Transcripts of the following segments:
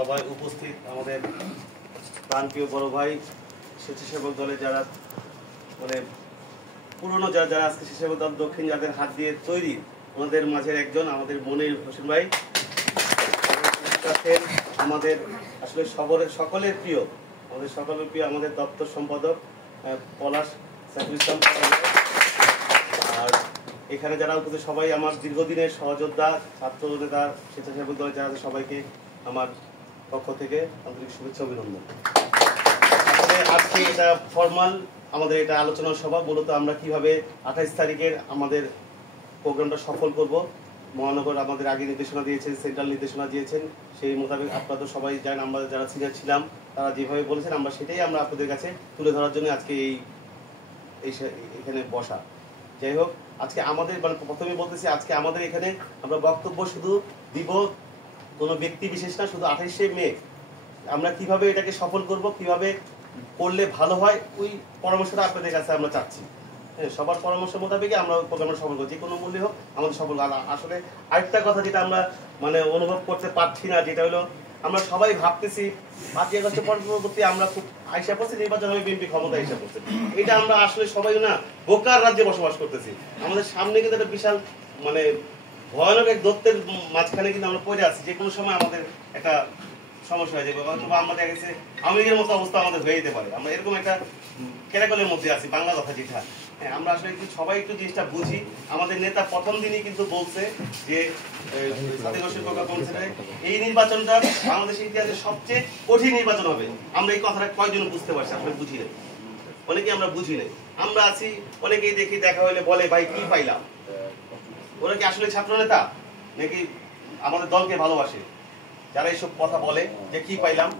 সবাই উপস্থিত আমাদের প্রাণপ্রিয় বড় ভাই স্বেচ্ছাসেবক দলে যারা মানে পুরনো যারা আজকে স্বেচ্ছাসেবক দল দক্ষিণ যাদের হাত দিয়ে তৈরি ওনাদের মাঝের একজন আমাদের মনির হোসেন ভাই, আমাদের আসলে সকলের প্রিয় আমাদের দপ্তর সম্পাদক পলাশ সাইফুল ইসলাম। আর এখানে যারা উপস্থিত সবাই আমার দীর্ঘদিনের সহযোদ্ধা, ছাত্র নেতা, স্বেচ্ছাসেবক দলের যারা সবাইকে আমার পক্ষ থেকে আন্তরিক শুভেচ্ছা অভিনন্দন। আজকে এটা ফরমাল আমাদের এটা আলোচনা সভা, মূলত আমরা কিভাবে 28 তারিখের আমাদের প্রোগ্রামটা সফল করব। মহানগর আমাদের আগে নির্দেশনা দিয়েছেন, সেন্ট্রাল নির্দেশনা দিয়েছেন, সেই মোতাবেক আপনারা তো সবাই জানেন, আমরা যারা সিনিয়র ছিলাম তারা যেভাবে বলেছেন আমরা সেটাই আমরা আপনাদের কাছে তুলে ধরার জন্য আজকে এখানে বসা। যাই হোক, আজকে আমাদের প্রথমে বলতেছি, আজকে আমাদের এখানে আমরা বক্তব্য শুধু দিব কোনো ব্যক্তি বিশেষ না, শুধু 28শে মে আমরা কিভাবে এটাকে সফল করব, কিভাবে করলে ভালো হয়, ওই পরামর্শটা আপনাদের কাছে আমরা চাচ্ছি। সবার পরামর্শ মোতাবেক আমরা প্রোগ্রামটা সফল করব, যে কোনো মূল্যে হোক আমাদের সফল। আসলে আরেকটা কথা যেটা আমরা অনুভব করতে পারছি না, যেটা হলো আমরা সবাই ভাবতেছি 5ই আগস্টের পরবর্তী আমরা খুব আইসা পড়ছি, নির্বাচন হবে, বিএনপি ক্ষমতা আইসা পড়ছে। এটা আমরা আসলে সবাই না বোকার রাজ্যে বসবাস করতেছি। আমাদের সামনে কিন্তু একটা বিশাল ভয়ানক এক দত্তের মাঝখানে কিন্তু আমরা পড়ে আছি। যে কোনো সময় আমাদের একটা সমস্যা হয়ে যাবে, অথবা আমাদের কাছে আওয়ামী লীগের মতো অবস্থা আমাদের হয়ে যেতে পারে। আমরা এরকম একটা ক্যারাকলের মধ্যে আছি, বাংলা কথা যেটা। হ্যাঁ, আমরা আসলে সবাই একটু জিনিসটা বুঝি। আমাদের নেতা প্রথম দিনই কিন্তু বলছে যে এই নির্বাচনটা বাংলাদেশের ইতিহাসে সবচেয়ে কঠিন নির্বাচন হবে। আমরা এই কথাটা কয়জন বুঝতে পারছি? আসলে বুঝি নাই, অনেকে আমরা বুঝি নাই। আমরা আছি, অনেকেই দেখি দেখা হইলে বলে ভাই কি পাইলাম। ওরা কি আসলে ছাত্র নেতা নাকি আমাদের দলকে ভালোবাসে? যারা এইসব কথা বলে যে কি পাইলাম,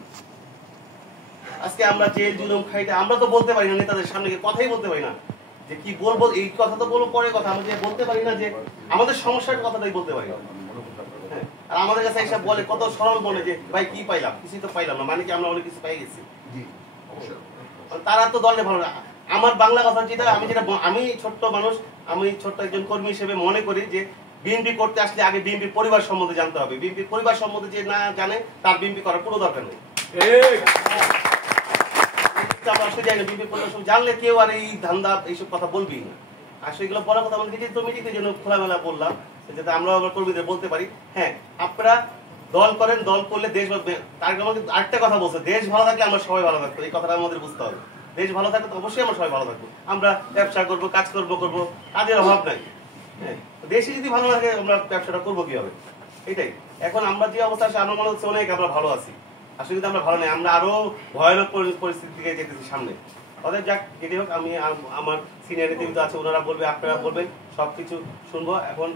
আজকে আমরা জেল জুলুম খাইতে আমরা তো বলতে পারি না, নেতাদের সামনে কথাই বলতে পারি না যে কি বলবো। এই কথা তো বলবো পরে কথা, আমরা যে বলতে পারি না যে আমাদের সমস্যার কথাটাই বলতে পারি না। হ্যাঁ, আর আমাদের কাছে এইসব বলে কত সরল বলে যে ভাই কি পাইলাম, কিছুই তো পাইলাম না, মানে কি আমরা অনেক কিছু পাই গেছি। তারা তো দলে ভালো না। আমার বাংলা কথা যেটা আমি ছোট্ট মানুষ, আমি ছোট্ট একজন কর্মী হিসেবে মনে করি যে বিএনপি করতে আসলে আগে বিএনপি পরিবার সম্বন্ধে জানতে হবে। বিএনপি পরিবার সম্বন্ধে যে না জানে তার বিএনপি করার কোনো দরকার নেই। জানলে কেউ আর এই ধান্দা এইসব কথা বলবি না। আসলে এগুলো বলার কথা আমাদের তো মিটিংয়ের জন্য খোলামেলা বললাম, যাতে আমরা আবার কর্মীদের বলতে পারি হ্যাঁ আপনারা দল করেন, দল করলে দেশ তার আমাকে আরেকটা কথা বলছে, দেশ ভালো থাকলে আমরা সবাই ভালো থাকবো। এই কথাটা আমাদের বুঝতে হবে। দেশ ভালো থাকলে তো অবশ্যই আমরা সবাই ভালো থাকবো। আমরা ব্যবসা করবো, কাজ করবো, কাজের অভাব নাই। হ্যাঁ, দেশে যদি ভালো থাকে আমরা ব্যবসাটা করবো কিভাবে? এটাই এখন আমরা যে অবস্থা আছে, আমার মনে হচ্ছে অনেক আমরা ভালো আছি। আসলে কিন্তু আমরা ভালো নেই, আমরা আরো ভয়ানক পরিস্থিতি থেকে যেতেছি সামনে। অতএব যাক, যেটি হোক, আমি আমার সিনিয়রিটি আছে, ওনারা বলবে, আপনারা বলবেন, সবকিছু শুনবো। এখন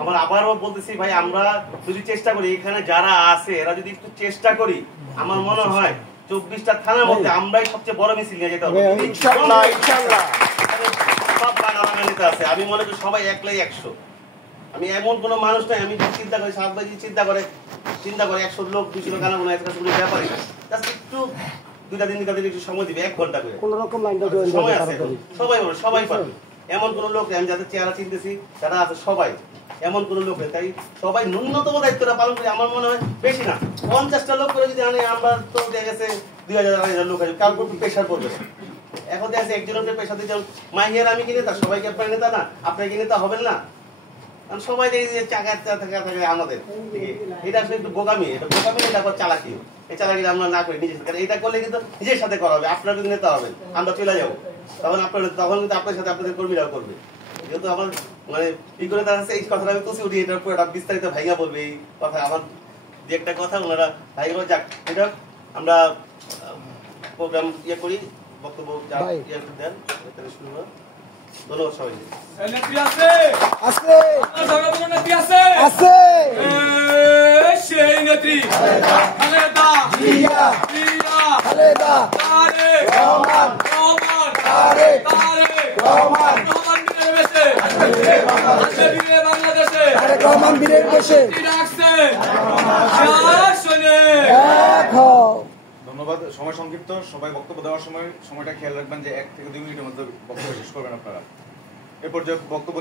আমার আবারও বলতেছি ভাই, আমরা যদি চেষ্টা করি, এখানে যারা আছে এরা যদি একটু চেষ্টা করি, আমার মনে হয় 24টা থানার মধ্যে আমরাই সবচেয়ে বড় মিছিল নিয়ে যেতে হবে। সব বাঙালি নেতা আছে, আমি মনে করি সবাই একলাই 100। আমি এমন কোন মানুষ নাই, আমি চিন্তা করি সাতবাজি চিন্তা করে 100 লোক 200 লোক আনা কোনো একটা কোনো ব্যাপারই না। একটু 2টা দিন একটু সময় দিবে, 1 ঘন্টা করে কোন রকম সময় আছে, সবাই পারবে। এমন কোন লোক নেই, আমি যাদের চেহারা চিনতেছি যারা আছে সবাই এমন কোন লোক নেই। তাই সবাই ন্যূনতম দায়িত্বটা পালন করি। আমার মনে হয় বেশি না, 50টা লোক করে যদি আনে, আমরা তো দেখা গেছে 2000 লোক আছে, কার উপর প্রেশার পড়বে। এখন দেখা যাচ্ছে একজনের প্রেশার দিতে মাইয়ার আমি কি নেতা, সবাইকে আপনার নেতা না, আপনার কি নেতা হবেন না? সবাই দেখি যে চাকা থাকে আমাদের, এটা আসলে একটু বোকামি, এটা আবার চালাকি। এই চালাকি আমরা না করি নিজের সাথে, এটা করলে কিন্তু নিজের সাথে করা হবে। আপনার যদি নেতা হবেন, আমরা চলে যাবো, তখন কিন্তু আপনার সাথে আপনাদের কর্মীরাও করবে। যেহেতু আমার কি করে তার এই কথাটা আমি তুলছি উঠি, এটার পুরো বিস্তারিত ভাইয়া বলবে এই কথা। আমার যে একটা কথা ওনারা ভাইয়া যাক, এটা আমরা প্রোগ্রাম করি, বক্তব্য দেন, শুরু হয়। ধন্যবাদ সবাইকে। সেই নেত্রী বাংলাদেশে ধন্যবাদ। সময় সংক্ষিপ্ত, সবাই বক্তব্য দেওয়ার সময়টা খেয়াল রাখবেন যে 1 থেকে 2 মিনিটের মধ্যে বক্তব্য শেষ করবেন আপনারা। এরপর যে বক্তব্য